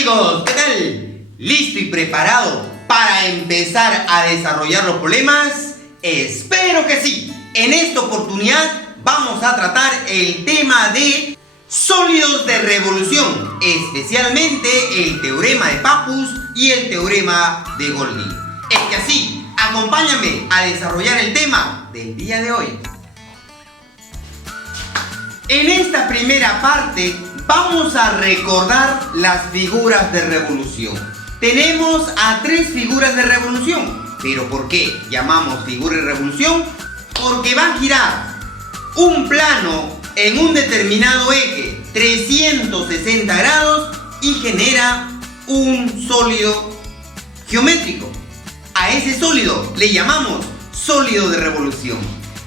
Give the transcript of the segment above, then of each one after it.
chicos, ¿qué tal? ¿Listo y preparado para empezar a desarrollar los problemas? Espero que sí. En esta oportunidad vamos a tratar el tema de sólidos de revolución, especialmente el teorema de Pappus y el teorema de Golding. Es que así, acompáñame a desarrollar el tema del día de hoy. En esta primera parte vamos a recordar las figuras de revolución. Tenemos a tres figuras de revolución. ¿Pero por qué llamamos figura de revolución? Porque va a girar un plano en un determinado eje 360 grados y genera un sólido geométrico. A ese sólido le llamamos sólido de revolución.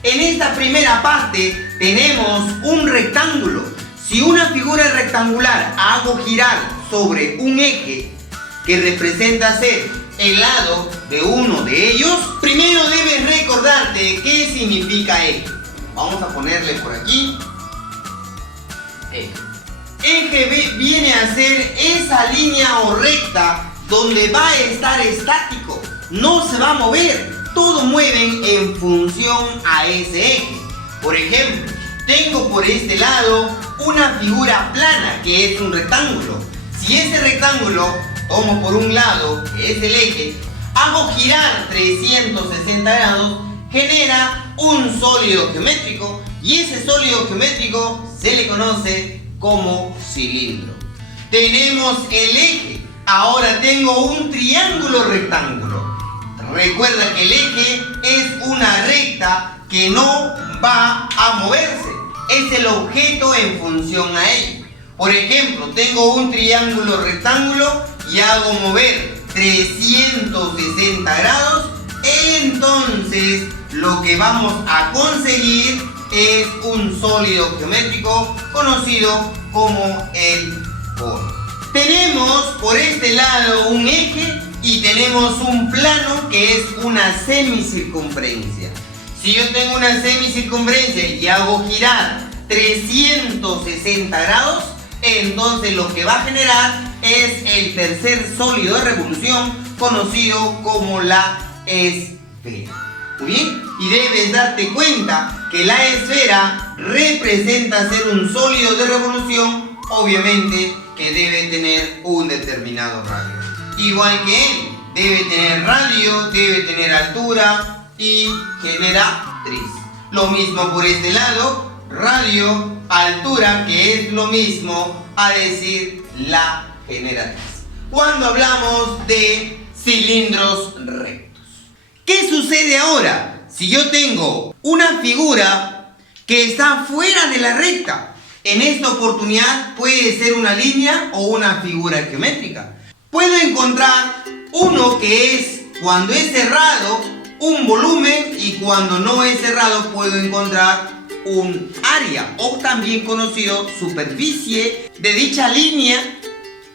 En esta primera parte tenemos un rectángulo. Si una figura rectangular hago girar sobre un eje que representa ser el lado de uno de ellos, primero debes recordarte qué significa eje. Vamos a ponerle por aquí eje. Eje viene a ser esa línea o recta donde va a estar estático, no se va a mover. Todo mueven en función a ese eje. Por ejemplo, tengo por este lado una figura plana que es un rectángulo. Si ese rectángulo tomo por un lado, que es el eje, hago girar 360 grados, genera un sólido geométrico y ese sólido geométrico se le conoce como cilindro. Tenemos el eje. Ahora tengo un triángulo rectángulo. Recuerda que el eje es una recta que no va a moverse. Es el objeto en función a ello. Por ejemplo, tengo un triángulo rectángulo y hago mover 360 grados. Entonces, lo que vamos a conseguir es un sólido geométrico conocido como el cono. Tenemos por este lado un eje y tenemos un plano que es una semicircunferencia. Si yo tengo una semicircunferencia y hago girar 360 grados, entonces lo que va a generar es el tercer sólido de revolución conocido como la esfera. Muy bien, y debes darte cuenta que la esfera representa ser un sólido de revolución, obviamente que debe tener un determinado radio. Igual que él, debe tener radio, debe tener altura y generatriz. Lo mismo por este lado, radio, altura, que es lo mismo a decir la generatriz. Cuando hablamos de cilindros rectos, ¿qué sucede ahora? Si yo tengo una figura que está fuera de la recta, en esta oportunidad puede ser una línea o una figura geométrica. Puedo encontrar uno que es, cuando es cerrado, un volumen, y cuando no es cerrado puedo encontrar un área, o también conocido superficie de dicha línea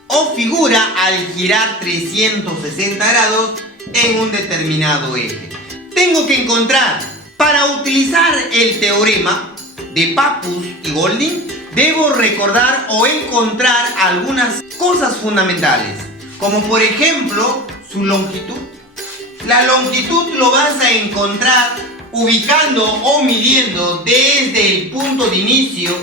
o figura al girar 360 grados en un determinado eje. Tengo que encontrar, para utilizar el teorema de Pappus y Golding, debo recordar o encontrar algunas cosas fundamentales, como por ejemplo su longitud. La longitud lo vas a encontrar ubicando o midiendo desde el punto de inicio,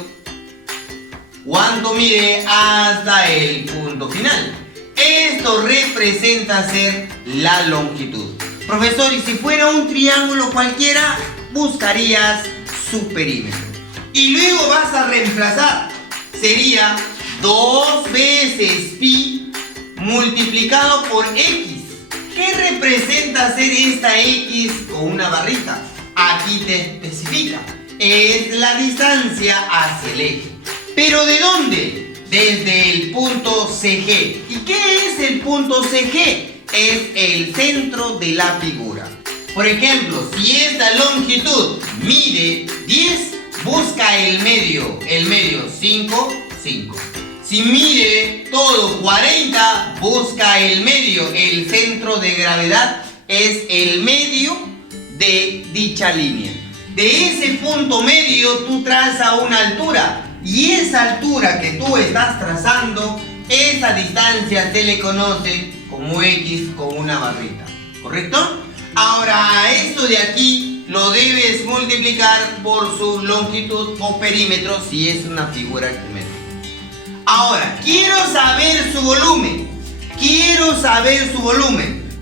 cuánto mide, hasta el punto final. Esto representa ser la longitud. Profesor, y si fuera un triángulo cualquiera, buscarías su perímetro. Y luego vas a reemplazar. Sería 2 veces pi multiplicado por x. ¿Qué representa ser esta x con una barrita? Aquí te especifica. Es la distancia hacia el eje. ¿Pero de dónde? Desde el punto CG. ¿Y qué es el punto CG? Es el centro de la figura. Por ejemplo, si esta longitud mide 10, busca el medio 5, 5. Si mide todo 40, busca el medio. El centro de gravedad es el medio de dicha línea. De ese punto medio tú trazas una altura, y esa altura que tú estás trazando esa distancia se le conoce como X con una barrita, ¿correcto? Ahora a esto de aquí lo debes multiplicar por su longitud o perímetro si es una figura geométrica. Ahora, quiero saber su volumen.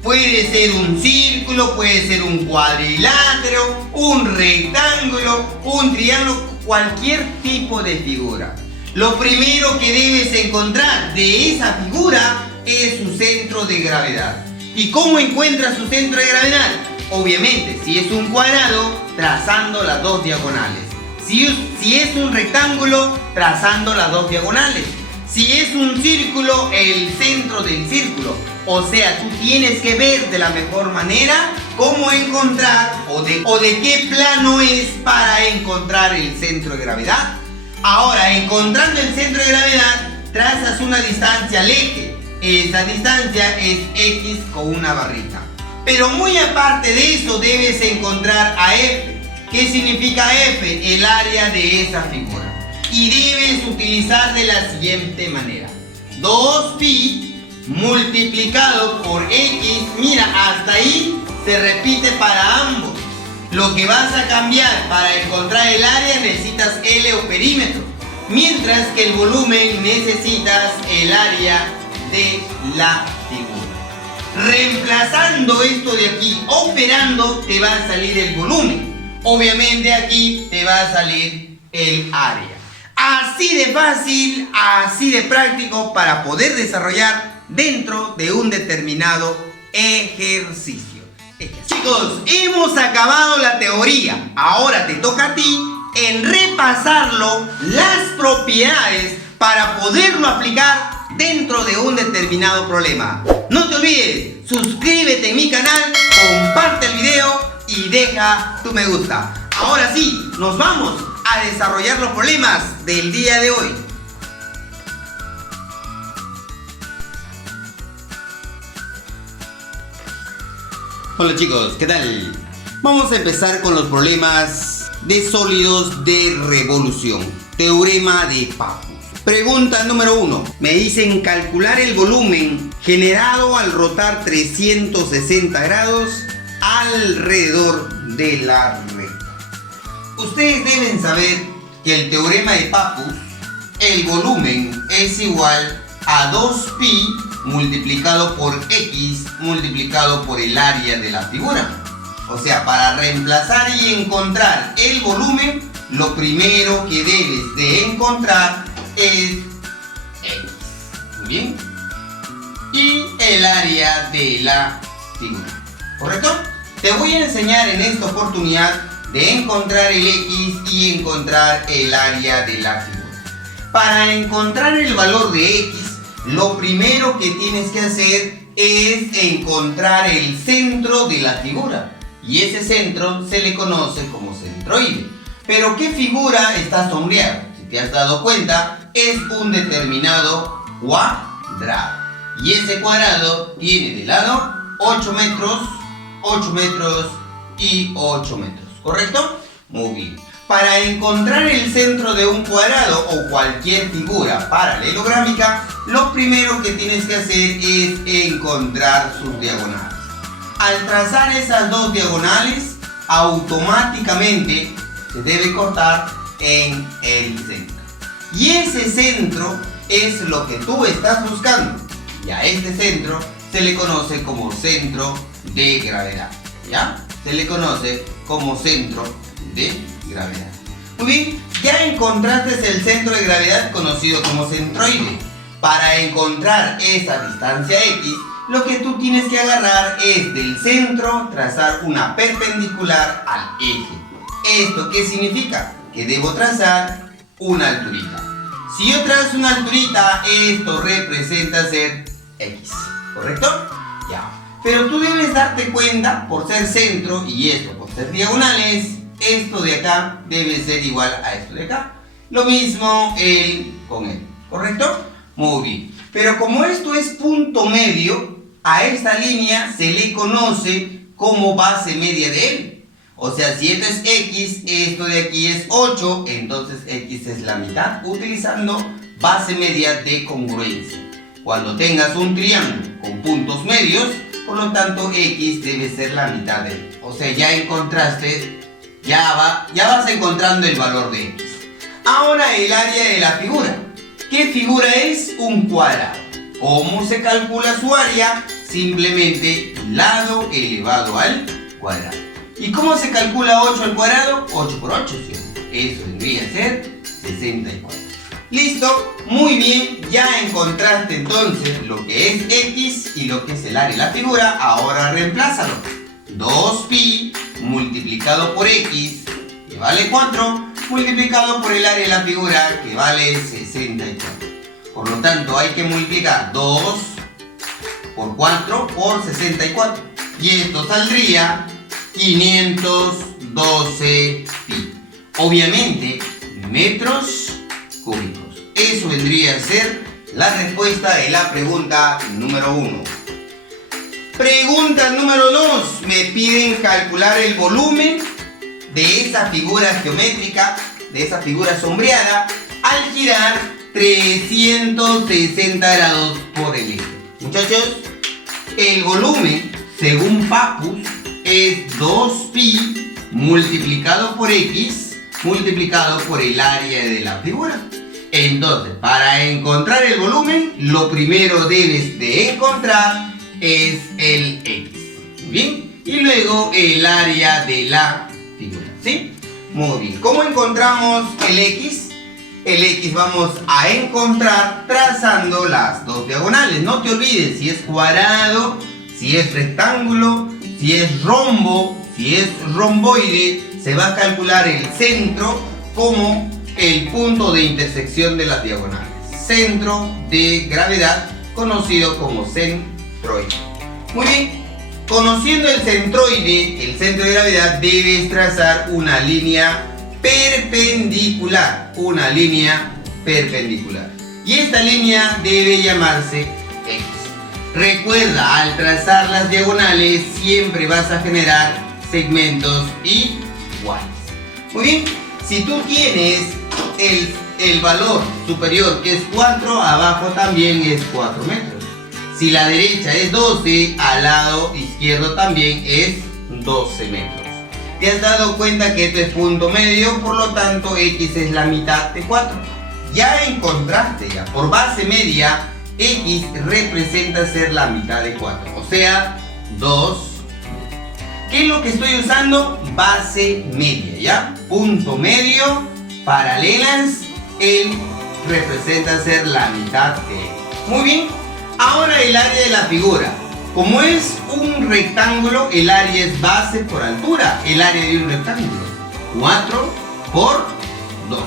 Puede ser un círculo, puede ser un cuadrilátero, un rectángulo, un triángulo, cualquier tipo de figura. Lo primero que debes encontrar de esa figura es su centro de gravedad. ¿Y cómo encuentras su centro de gravedad? Obviamente, si es un cuadrado, trazando las dos diagonales. Si es un rectángulo, trazando las dos diagonales. Si es un círculo, el centro del círculo. O sea, tú tienes que ver de la mejor manera cómo encontrar o de qué plano es para encontrar el centro de gravedad. Ahora, encontrando el centro de gravedad, trazas una distancia al eje. Esa distancia es X con una barrita. Pero muy aparte de eso, debes encontrar a F. ¿Qué significa F? El área de esa figura. Y debes utilizar de la siguiente manera. 2pi multiplicado por X. Mira, hasta ahí se repite para ambos. Lo que vas a cambiar para encontrar el área necesitas L o perímetro. Mientras que el volumen necesitas el área de la figura. Reemplazando esto de aquí, operando, te va a salir el volumen. Obviamente aquí te va a salir el área. Así de fácil, así de práctico para poder desarrollar dentro de un determinado ejercicio. Chicos, hemos acabado la teoría. Ahora te toca a ti en repasarlo, las propiedades para poderlo aplicar dentro de un determinado problema. No te olvides, suscríbete a mi canal, comparte el video y deja tu me gusta. Ahora sí, nos vamos a desarrollar los problemas del día de hoy. Hola chicos, ¿qué tal? Vamos a empezar con los problemas de sólidos de revolución. Teorema de Pappus. Pregunta número 1. Me dicen calcular el volumen generado al rotar 360 grados alrededor de la recta. Ustedes deben saber que el teorema de Pappus, el volumen es igual a 2pi multiplicado por X multiplicado por el área de la figura. O sea, para reemplazar y encontrar el volumen, lo primero que debes de encontrar es X. Muy bien. Y el área de la figura. ¿Correcto? Te voy a enseñar en esta oportunidad de encontrar el X y encontrar el área de la figura. Para encontrar el valor de X, lo primero que tienes que hacer es encontrar el centro de la figura. Y ese centro se le conoce como centroide. Pero ¿qué figura está sombreada? Si te has dado cuenta, es un determinado cuadrado. Y ese cuadrado tiene de lado 8 metros, 8 metros y 8 metros. ¿Correcto? Muy bien. Para encontrar el centro de un cuadrado o cualquier figura paralelográmica, lo primero que tienes que hacer es encontrar sus diagonales. Al trazar esas dos diagonales, automáticamente se debe cortar en el centro. Y ese centro es lo que tú estás buscando. Y a este centro se le conoce como centro de gravedad. ¿Ya? Se le conoce como centro de gravedad. Muy bien, ya encontraste el centro de gravedad conocido como centroide. Para encontrar esa distancia X, lo que tú tienes que agarrar es del centro, trazar una perpendicular al eje. ¿Esto qué significa? Que debo trazar una alturita. Si yo trazo una alturita, esto representa ser X. ¿Correcto? Ya. Pero tú debes darte cuenta, por ser centro y esto por ser diagonales, esto de acá debe ser igual a esto de acá. Lo mismo él con él. ¿Correcto? Muy bien. Pero como esto es punto medio, a esta línea se le conoce como base media de él. O sea, si esto es X, esto de aquí es 8, entonces X es la mitad, utilizando base media de congruencia. Cuando tengas un triángulo con puntos medios, por lo tanto x debe ser la mitad de él. O sea, ya encontraste, ya vas encontrando el valor de x. Ahora el área de la figura. ¿Qué figura es? Un cuadrado. ¿Cómo se calcula su área? Simplemente lado elevado al cuadrado. ¿Y cómo se calcula 8 al cuadrado? 8 por 8, ¿sí? Eso vendría a ser 64. Listo, muy bien, ya encontraste entonces lo que es x y lo que es el área de la figura. Ahora reemplázalo. 2pi multiplicado por x, que vale 4, multiplicado por el área de la figura, que vale 64. Por lo tanto, hay que multiplicar 2 por 4 por 64. Y esto saldría 512 pi. Obviamente, metros cúbicos. Eso vendría a ser la respuesta de la pregunta número 1. Pregunta número 2. Me piden calcular el volumen de esa figura geométrica, de esa figura sombreada, al girar 360 grados por el eje. Muchachos, el volumen, según Pappus, es 2pi multiplicado por x multiplicado por el área de la figura. Entonces, para encontrar el volumen, lo primero debes de encontrar es el x. Bien, y luego el área de la figura, ¿sí? Muy bien. ¿Cómo encontramos el x? El x vamos a encontrar trazando las dos diagonales. No te olvides si es cuadrado, si es rectángulo, si es rombo, si es romboide. Se va a calcular el centro como el punto de intersección de las diagonales. Centro de gravedad, conocido como centroide. Muy bien. Conociendo el centroide, el centro de gravedad, debes trazar una línea perpendicular. Una línea perpendicular. Y esta línea debe llamarse x. Recuerda, al trazar las diagonales siempre vas a generar segmentos iguales. Muy bien, si tú tienes el valor superior, que es 4, abajo también es 4 metros. Si la derecha es 12, al lado izquierdo también es 12 metros. ¿Te has dado cuenta que esto es punto medio? Por lo tanto, x es la mitad de 4. Ya encontraste, ya por base media, x representa ser la mitad de 4. O sea, 2. ¿Qué es lo que estoy usando? Base media, ¿ya? Punto medio, paralelas, él representa ser la mitad de x. Muy bien. Ahora el área de la figura. Como es un rectángulo, el área es base por altura. El área de un rectángulo. 4 por 12.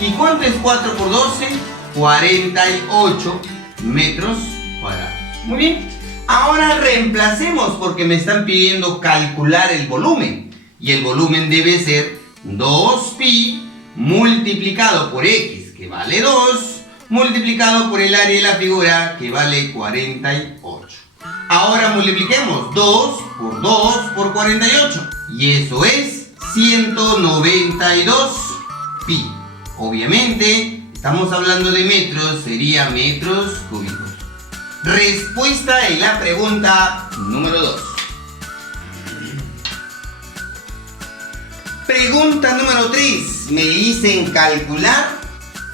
¿Y cuánto es 4 por 12? 48 metros cuadrados. Muy bien. Ahora reemplacemos porque me están pidiendo calcular el volumen. Y el volumen debe ser 2pi multiplicado por x, que vale 2, multiplicado por el área de la figura, que vale 48. Ahora multipliquemos 2 por 48. Y eso es 192 pi. Obviamente, estamos hablando de metros, sería metros cúbicos. Respuesta de la pregunta número 2. Pregunta número 3. Me dicen calcular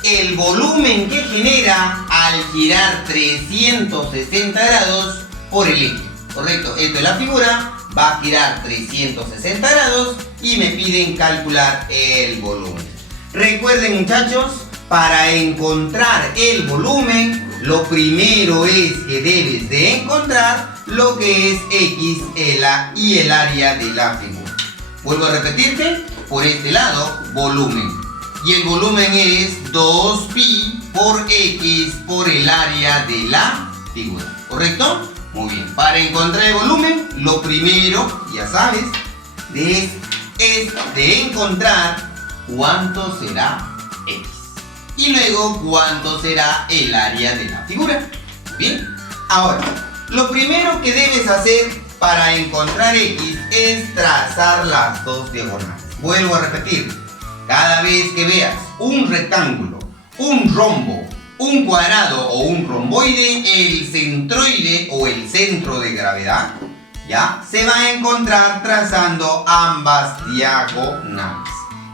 el volumen que genera al girar 360 grados por el eje. Correcto, esto es la figura, va a girar 360 grados y me piden calcular el volumen. Recuerden, muchachos, para encontrar el volumen, lo primero es que debes de encontrar lo que es x y el área de la figura. Vuelvo a repetirte, por este lado, volumen. Y el volumen es 2pi por x por el área de la figura. ¿Correcto? Muy bien. Para encontrar el volumen, lo primero, ya sabes, es de encontrar cuánto será x. Y luego cuánto será el área de la figura. Bien. Ahora, lo primero que debes hacer para encontrar x es trazar las dos diagonales. Vuelvo a repetir. Cada vez que veas un rectángulo, un rombo un cuadrado o un romboide, el centroide o el centro de gravedad, ¿ya? Se va a encontrar trazando ambas diagonales.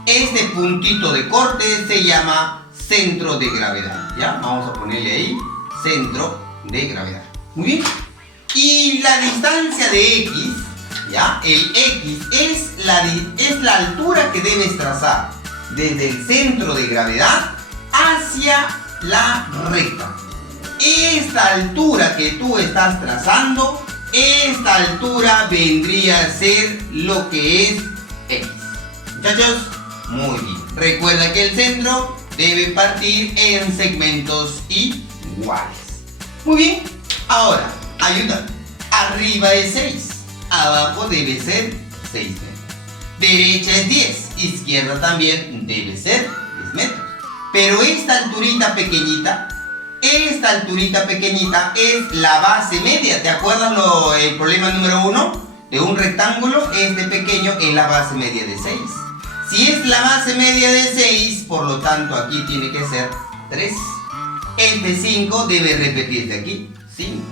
Este puntito de corte se llama centro de gravedad, ¿ya? Vamos a ponerle ahí, centro de gravedad. Muy bien. Y la distancia de X, ¿ya? El X es la altura que debes trazar desde el centro de gravedad hacia la recta. Esta altura que tú estás trazando, esta altura vendría a ser lo que es X. Muchachos, muy bien. Recuerda que el centro debe partir en segmentos iguales. Muy bien. Ahora, ayuda. Arriba es 6. Abajo debe ser 6 metros. Derecha es 10. Izquierda también debe ser 10 metros. Pero esta alturita pequeñita es la base media. ¿Te acuerdas el problema número 1? De un rectángulo, este pequeño es la base media de 6. Si es la base media de 6, por lo tanto aquí tiene que ser 3. Este 5 debe repetirse aquí, 5.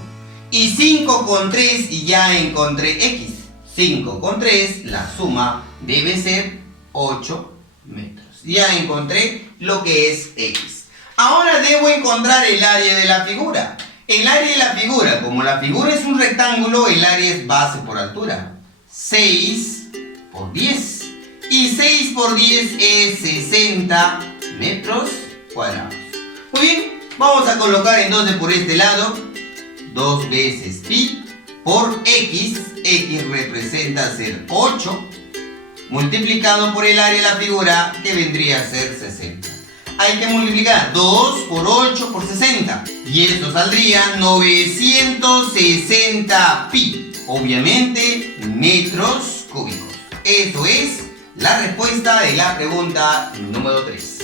Y 5 con 3 y ya encontré X. 5 con 3, la suma debe ser 8 metros. Ya encontré lo que es X. Ahora debo encontrar el área de la figura. El área de la figura, como la figura es un rectángulo, el área es base por altura. 6 por 10. Y 6 por 10 es 60 metros cuadrados. Muy bien, vamos a colocar entonces por este lado 2 veces pi por X. X representa ser 8. Multiplicado por el área de la figura, que vendría a ser 60. Hay que multiplicar 2 por 8 por 60. Y esto saldría 960 pi. Obviamente, metros cúbicos. Eso es la respuesta de la pregunta número 3.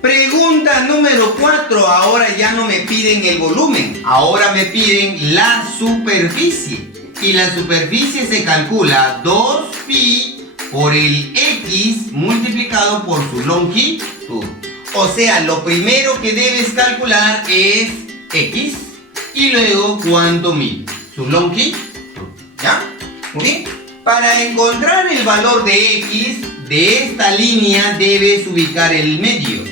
Pregunta número 4. Ahora ya no me piden el volumen. Ahora me piden la superficie. Y la superficie se calcula 2pi por el X multiplicado por su longitud. O sea, lo primero que debes calcular es X y luego cuánto mide, su longitud. ¿Ya? Muy bien. Para encontrar el valor de X de esta línea debes ubicar el medio.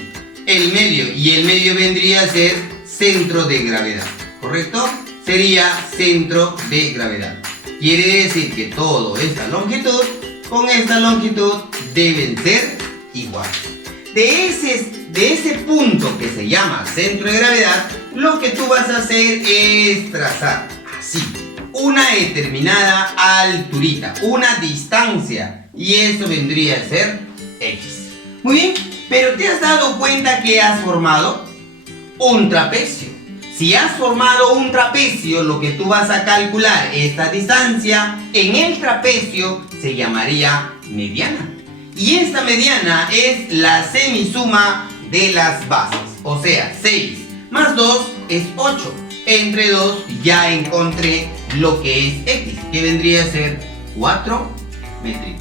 El medio, y el medio vendría a ser centro de gravedad. ¿Correcto? Sería centro de gravedad. Quiere decir que toda esta longitud con esta longitud deben ser iguales. De ese punto que se llama centro de gravedad, lo que tú vas a hacer es trazar así una determinada alturita, una distancia, y eso vendría a ser X. Muy bien, pero ¿te has dado cuenta que has formado un trapecio? Si has formado un trapecio, lo que tú vas a calcular, esta distancia en el trapecio se llamaría mediana. Y esta mediana es la semisuma de las bases. O sea, 6 más 2 es 8. Entre 2 ya encontré lo que es X, que vendría a ser 4 metros.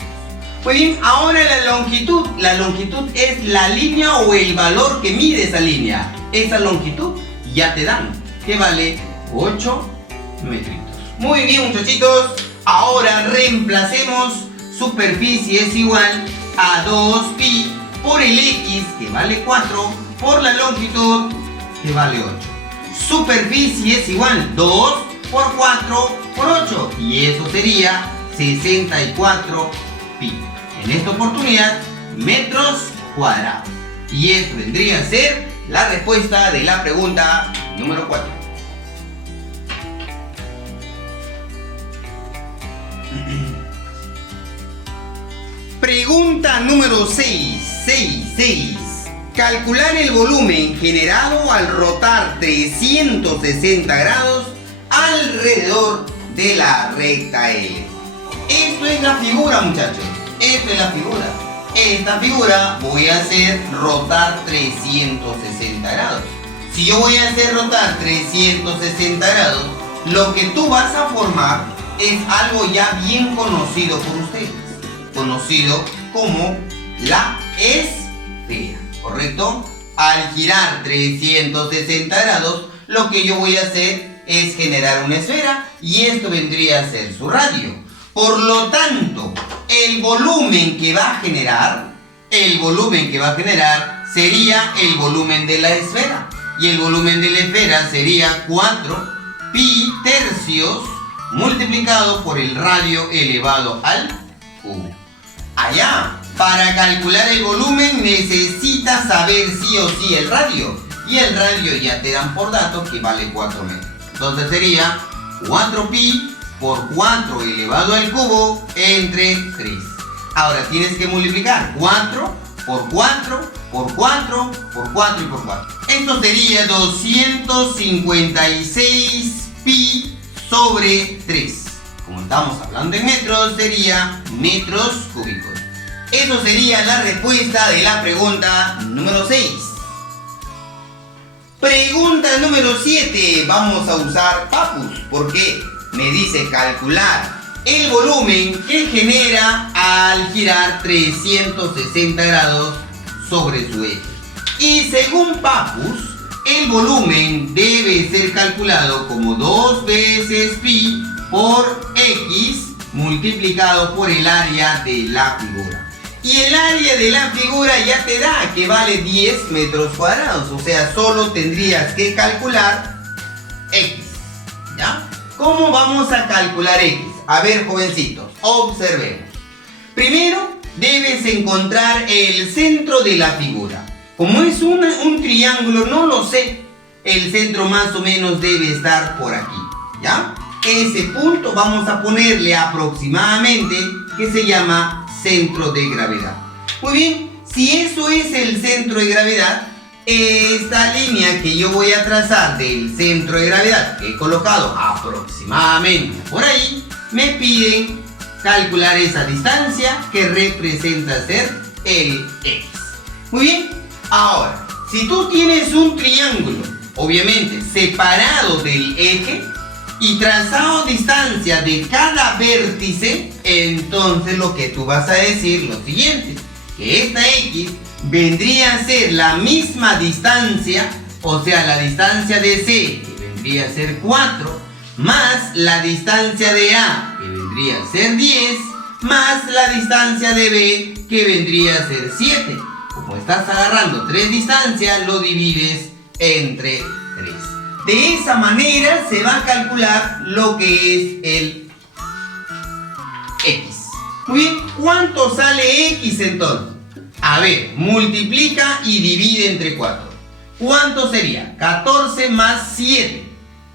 Muy bien, ahora la longitud. La longitud es la línea o el valor que mide esa línea. Esa longitud ya te dan, que vale 8 metros. Muy bien, muchachitos. Ahora reemplacemos superficie es igual a 2pi por el X, que vale 4, por la longitud, que vale 8. Superficie es igual 2 por 4 por 8, y eso sería 64 pi. En esta oportunidad, metros cuadrados. Y esto vendría a ser la respuesta de la pregunta número 4. Pregunta número 6. Calcular el volumen generado al rotar 360 grados alrededor de la recta L. Esto es la figura, muchachos. Esto es la figura. Esta figura voy a hacer rotar 360 grados. Si yo voy a hacer rotar 360 grados, lo que tú vas a formar es algo ya bien conocido por ustedes, conocido como la esfera, ¿correcto? al girar 360 grados, lo que yo voy a hacer es generar una esfera y esto vendría a ser su radio. Por lo tanto, el volumen que va a generar sería el volumen de la esfera. Y el volumen de la esfera sería 4 pi tercios multiplicado por el radio elevado al cubo. Allá, para calcular el volumen necesitas saber sí o sí el radio. Y el radio ya te dan por dato que vale 4 metros. Entonces sería 4 pi por 4 elevado al cubo entre 3. Ahora tienes que multiplicar 4 por 4 por 4 por 4 y por 4. Esto sería 256 pi sobre 3. Como estamos hablando en metros, sería metros cúbicos. Eso sería la respuesta de la pregunta número 6. Pregunta número 7. Vamos a usar Papus porque me dice calcular el volumen que genera al girar 360 grados sobre su eje. Y según Papus, el volumen debe ser calculado como 2 veces pi por x multiplicado por el área de la figura. Y el área de la figura ya te da que vale 10 metros cuadrados. O sea, solo tendrías que calcular x. ¿Ya? ¿Cómo vamos a calcular x? A ver, jovencitos, observemos. Primero, debes encontrar el centro de la figura. Como es un triángulo, no lo sé. El centro más o menos debe estar por aquí. ¿Ya? Ese punto vamos a ponerle aproximadamente, que se llama centro de gravedad. Muy bien, si eso es el centro de gravedad, esta línea que yo voy a trazar del centro de gravedad, que he colocado aproximadamente por ahí, me piden calcular esa distancia que representa ser el x. Muy bien, ahora, si tú tienes un triángulo, obviamente separado del eje, y trazado distancia de cada vértice, entonces lo que tú vas a decir lo siguiente, que esta x vendría a ser la misma distancia, o sea, la distancia de C, que vendría a ser 4, más la distancia de A, que vendría a ser 10, más la distancia de B, que vendría a ser 7. Como estás agarrando 3 distancias, lo divides entre 3. De esa manera se va a calcular lo que es el x. Muy bien, ¿cuánto sale x entonces? A ver, multiplica y divide entre 4. ¿Cuánto sería? 14 más 7.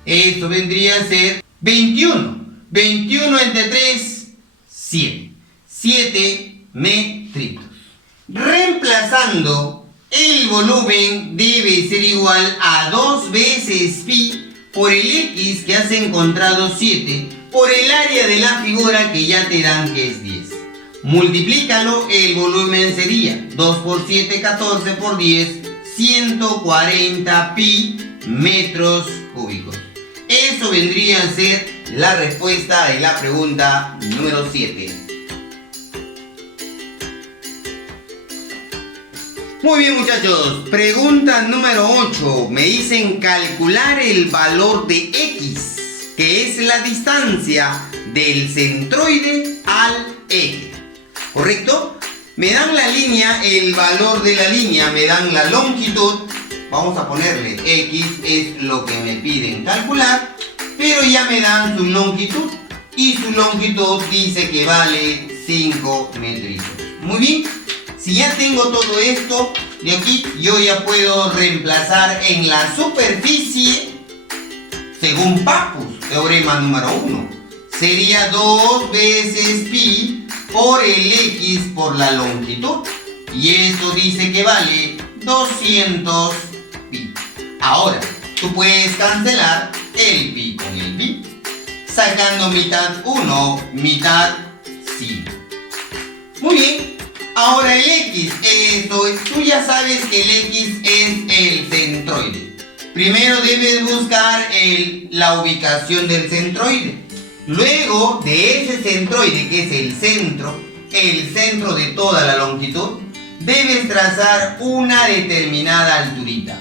Esto vendría a ser 21. 21 entre 3, 7. 7 metritos. Reemplazando, el volumen debe ser igual a 2 veces pi por el x que has encontrado 7 por el área de la figura que ya te dan que es 10. Multiplícalo, el volumen sería 2 por 7, 14 por 10, 140 pi metros cúbicos. Eso vendría a ser la respuesta de la pregunta número 7. Muy bien, muchachos, pregunta número 8. Me dicen calcular el valor de x, que es la distancia del centroide al eje. ¿Correcto? Me dan la línea, el valor de la línea, me dan la longitud. Vamos a ponerle x, es lo que me piden calcular, pero ya me dan su longitud. Y su longitud dice que vale 5 metritos. Muy bien. Si ya tengo todo esto de aquí, yo ya puedo reemplazar en la superficie según Papus, teorema número 1. Sería 2 veces pi por el x por la longitud. Y esto dice que vale 200 pi. Ahora, tú puedes cancelar el pi con el pi, sacando mitad 1, mitad 5. Muy bien. Ahora el x, tú ya sabes que el x es el centroide. Primero debes buscar la ubicación del centroide. Luego de ese centroide, que es el centro de toda la longitud, debes trazar una determinada alturita.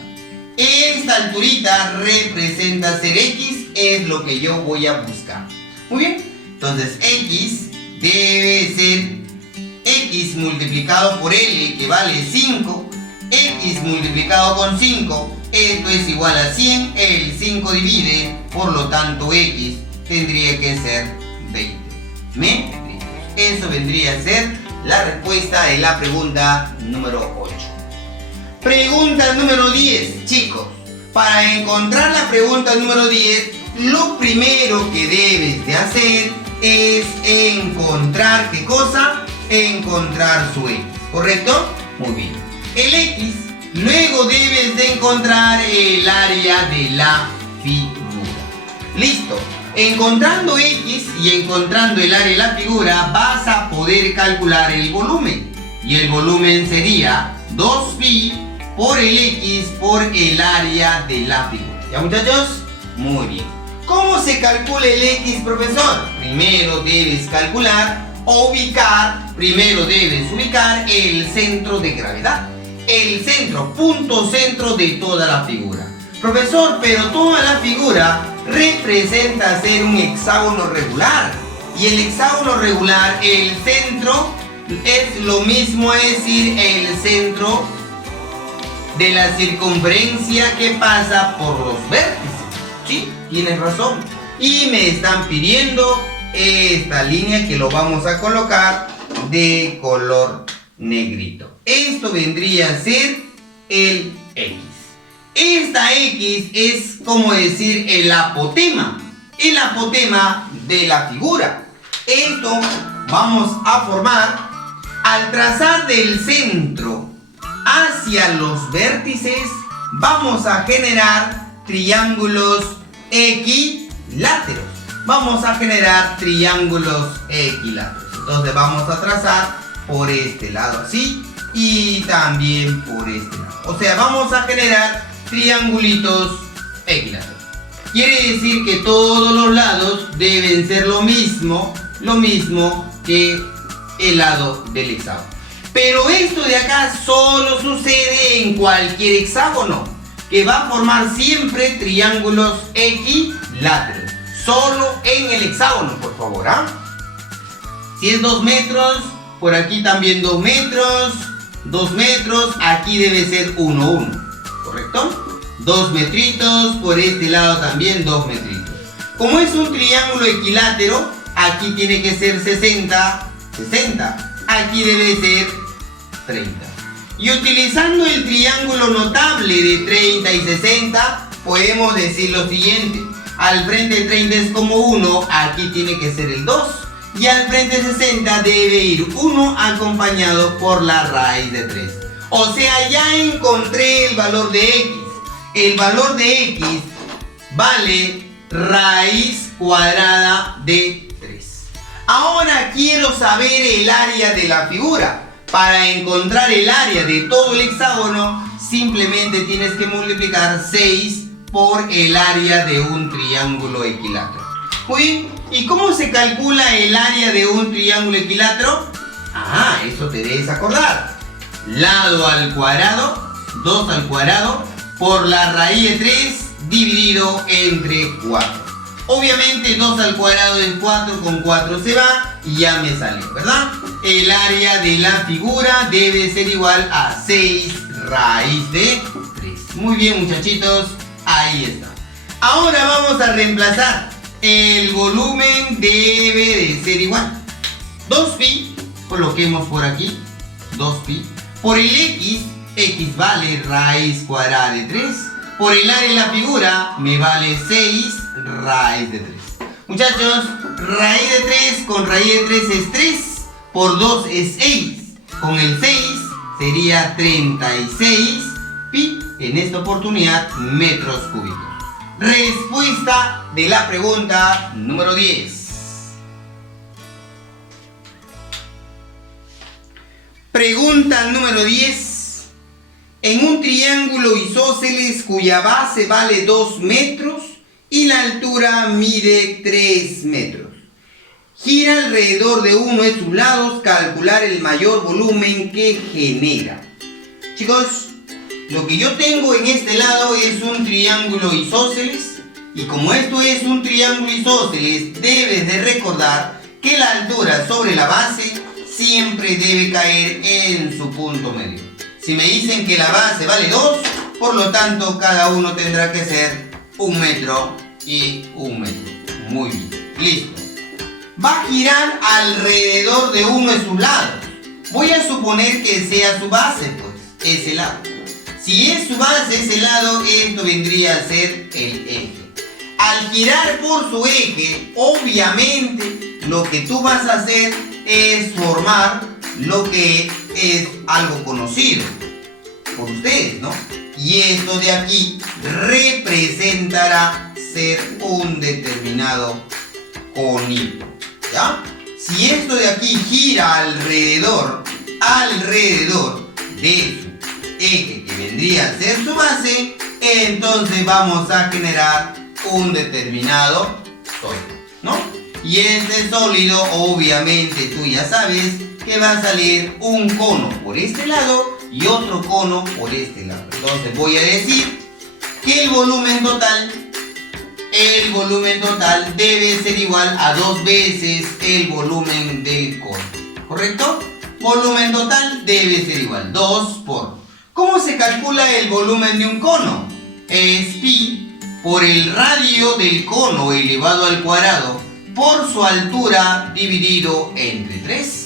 Esta alturita representa ser X, es lo que yo voy a buscar. Muy bien, entonces X debe ser X multiplicado por L, que vale 5. X multiplicado con 5, esto es igual a 100. El 5 divide, por lo tanto X tendría que ser 20 metros. Eso vendría a ser la respuesta de la pregunta número 8. Pregunta número 10, chicos. Para encontrar la pregunta número 10, lo primero que debes de hacer es encontrar, ¿qué cosa? Encontrar su X, ¿correcto? Muy bien. El X, luego debes de encontrar el área de la figura. Listo. Encontrando X y encontrando el área de la figura, vas a poder calcular el volumen. Y el volumen sería 2pi por el X por el área de la figura. ¿Ya, muchachos? Muy bien. ¿Cómo se calcula el X, profesor? Primero debes calcular o ubicar, primero debes ubicar el centro de gravedad. El centro, punto centro de toda la figura. Profesor, pero toda la figura representa ser un hexágono regular. Y el hexágono regular, el centro es lo mismo, es decir, el centro de la circunferencia que pasa por los vértices. Sí, tienes razón. Y me están pidiendo esta línea que lo vamos a colocar de color negrito. Esto vendría a ser el X. Esta X es como decir el apotema de la figura. Esto vamos a formar al trazar del centro hacia los vértices. Vamos a generar triángulos equiláteros. Entonces vamos a trazar por este lado así y también por este lado. O sea, vamos a generar triangulitos equiláteros. Quiere decir que todos los lados deben ser lo mismo que el lado del hexágono. Pero esto de acá solo sucede en cualquier hexágono, que va a formar siempre triángulos equiláteros. Solo en el hexágono, por favor, ¿ah? Si es 2 metros, por aquí también 2 metros, 2 metros, aquí debe ser 1, 1, ¿correcto? 2 metritos, por este lado también 2 metritos. Como es un triángulo equilátero, aquí tiene que ser 60, 60. Aquí debe ser 30. Y utilizando el triángulo notable de 30 y 60, podemos decir lo siguiente. Al frente 30 es como 1, aquí tiene que ser el 2. Y al frente 60 debe ir 1 acompañado por la raíz de 3. O sea, ya encontré el valor de X. El valor de X vale raíz cuadrada de 3. Ahora quiero saber el área de la figura. Para encontrar el área de todo el hexágono, simplemente tienes que multiplicar 6 por el área de un triángulo equilátero. Muy bien, ¿y cómo se calcula el área de un triángulo equilátero? Ah, eso te debes acordar. Lado al cuadrado, 2 al cuadrado, por la raíz de 3 dividido entre 4. Obviamente 2 al cuadrado es 4, con 4 se va y ya me salió, ¿verdad? El área de la figura debe ser igual a 6 raíz de 3. Muy bien, muchachitos, ahí está. Ahora vamos a reemplazar. El volumen debe de ser igual 2pi, coloquemos por aquí 2pi, por el X, X vale raíz cuadrada de 3, por el área de la figura me vale 6 raíz de 3. Muchachos, raíz de 3 con raíz de 3 es 3, por 2 es 6, con el 6 sería 36 pi, en esta oportunidad metros cúbicos. Respuesta de la pregunta número 10. Pregunta número 10. En un triángulo isósceles cuya base vale 2 metros y la altura mide 3 metros. Gira alrededor de uno de sus lados, calcular el mayor volumen que genera. Chicos, lo que yo tengo en este lado es un triángulo isósceles. Y como esto es un triángulo isósceles, debes de recordar que la altura sobre la base siempre debe caer en su punto medio. Si me dicen que la base vale 2, por lo tanto cada uno tendrá que ser 1 metro y 1 metro. Muy bien, listo. Va a girar alrededor de uno de sus lados. Voy a suponer que sea su base, pues, ese lado. Si es su base, ese lado, esto vendría a ser el eje. Al girar por su eje, obviamente, lo que tú vas a hacer es formar lo que es algo conocido por ustedes, ¿no? Y esto de aquí representará ser un determinado conito, ¿ya? Si esto de aquí gira alrededor de su eje, que vendría a ser su base, entonces vamos a generar un determinado sólido, ¿no? Y este sólido, obviamente tú ya sabes que va a salir un cono por este lado y otro cono por este lado. Entonces voy a decir que el volumen total debe ser igual a 2 veces el volumen del cono, ¿correcto? Volumen total debe ser igual 2 por... ¿Cómo se calcula el volumen de un cono? Es pi por el radio del cono elevado al cuadrado por su altura dividido entre 3.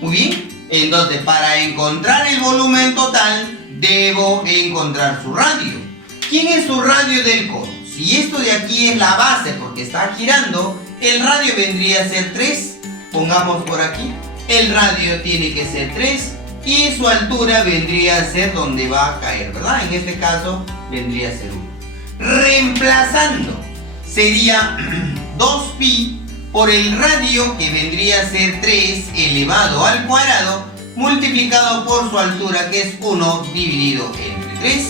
Muy bien, entonces para encontrar el volumen total debo encontrar su radio. ¿Quién es su radio del cono? Si esto de aquí es la base porque está girando, el radio vendría a ser 3. Pongamos por aquí, el radio tiene que ser 3 y su altura vendría a ser donde va a caer, ¿verdad? En este caso vendría a ser 1. Reemplazando, sería 2pi por el radio, que vendría a ser 3 elevado al cuadrado, multiplicado por su altura, que es 1 dividido entre 3.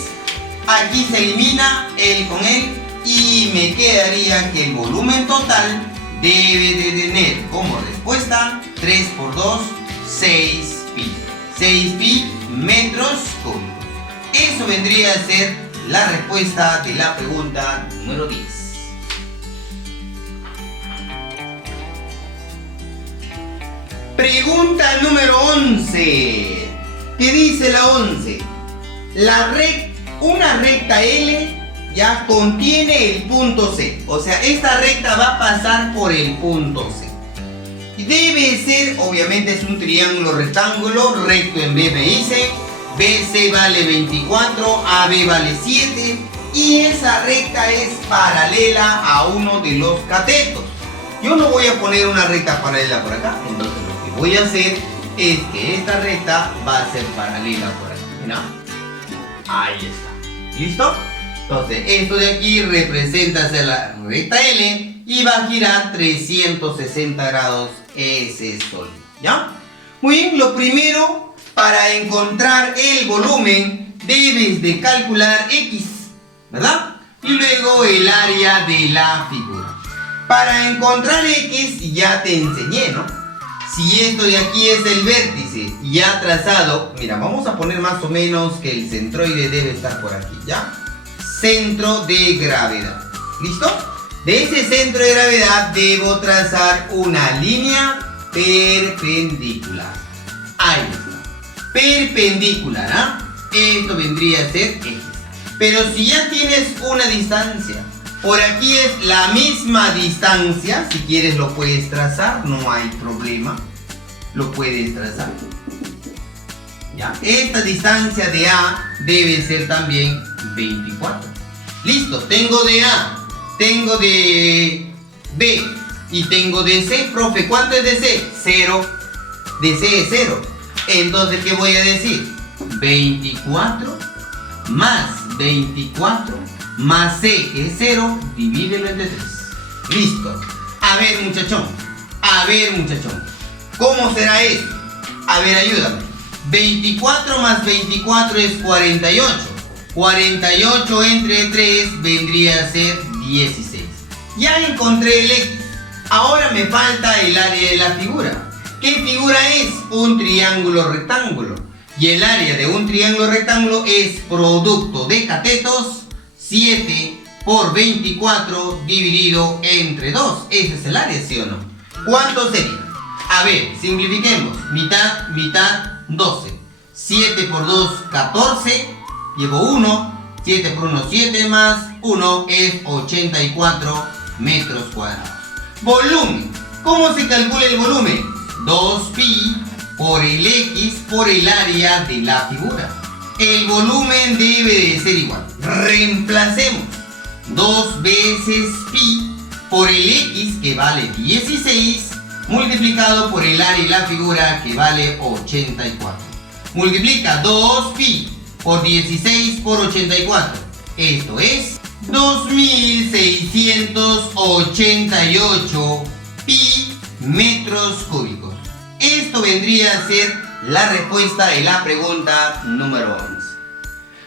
Aquí se elimina el con él y me quedaría que el volumen total debe de tener como respuesta 3 por 2, 6pi. 6pi metros cúbicos. Eso vendría a ser la respuesta de la pregunta número 10. Pregunta número 11. ¿Qué dice la 11? Una recta L ya contiene el punto C. O sea, esta recta va a pasar por el punto C. Y debe ser, obviamente es un triángulo rectángulo, recto en B me dice. BC vale 24, AB vale 7 y esa recta es paralela a uno de los catetos. Yo no voy a poner una recta paralela por acá, entonces lo que voy a hacer es que esta recta va a ser paralela por aquí. ¿No? Ahí está. ¿Listo? Entonces esto de aquí representa ser la recta L y va a girar 360 grados ese sólido. ¿Ya? Muy bien, lo primero, para encontrar el volumen debes de calcular X, ¿verdad? Y luego el área de la figura. Para encontrar X ya te enseñé, ¿no? Si esto de aquí es el vértice ya trazado, mira, vamos a poner más o menos que el centroide debe estar por aquí, ¿ya? Centro de gravedad, ¿listo? De ese centro de gravedad debo trazar una línea perpendicular. Ahí está. Perpendicular, ¿ah? Esto vendría a ser X. Pero si ya tienes una distancia, por aquí es la misma distancia, si quieres lo puedes trazar, no hay problema, lo puedes trazar. ¿Ya? Esta distancia de A debe ser también 24. Listo, tengo de A, tengo de B y tengo de C. Profe, ¿cuánto es de C? 0. De C es 0. Entonces, ¿qué voy a decir? 24 más 24 más C, que es 0, divídelo entre 3. Listo. A ver, muchachón. ¿Cómo será esto? A ver, ayúdame. 24 más 24 es 48. 48 entre 3 vendría a ser 16. Ya encontré el X. Ahora me falta el área de la figura. ¿Qué figura es? Un triángulo rectángulo. Y el área de un triángulo rectángulo es producto de catetos 7 por 24 dividido entre 2. Ese es el área, ¿sí o no? ¿Cuánto sería? A ver, simplifiquemos. Mitad, mitad, 12. 7 por 2, 14. Llevo 1. 7 por 1, 7 más 1 es 84 metros cuadrados. Volumen. ¿Cómo se calcula el volumen? 2pi por el x por el área de la figura. El volumen debe de ser igual. Reemplacemos 2 veces pi por el x, que vale 16, multiplicado por el área de la figura, que vale 84. Multiplica 2pi por 16 por 84. Esto es 2688 pi metros cúbicos. Esto vendría a ser la respuesta de la pregunta número 11.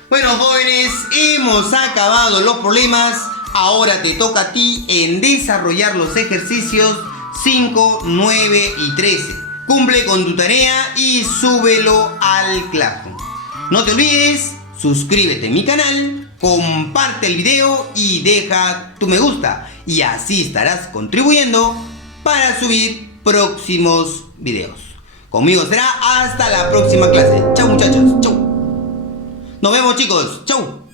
Bueno, jóvenes, hemos acabado los problemas. Ahora te toca a ti en desarrollar los ejercicios 5, 9 y 13. Cumple con tu tarea y súbelo al Classroom. No te olvides, suscríbete a mi canal, comparte el video y deja tu me gusta. Y así estarás contribuyendo para subir próximos videos. Conmigo será hasta la próxima clase. Chau, muchachos. Chau. Nos vemos, chicos. Chau.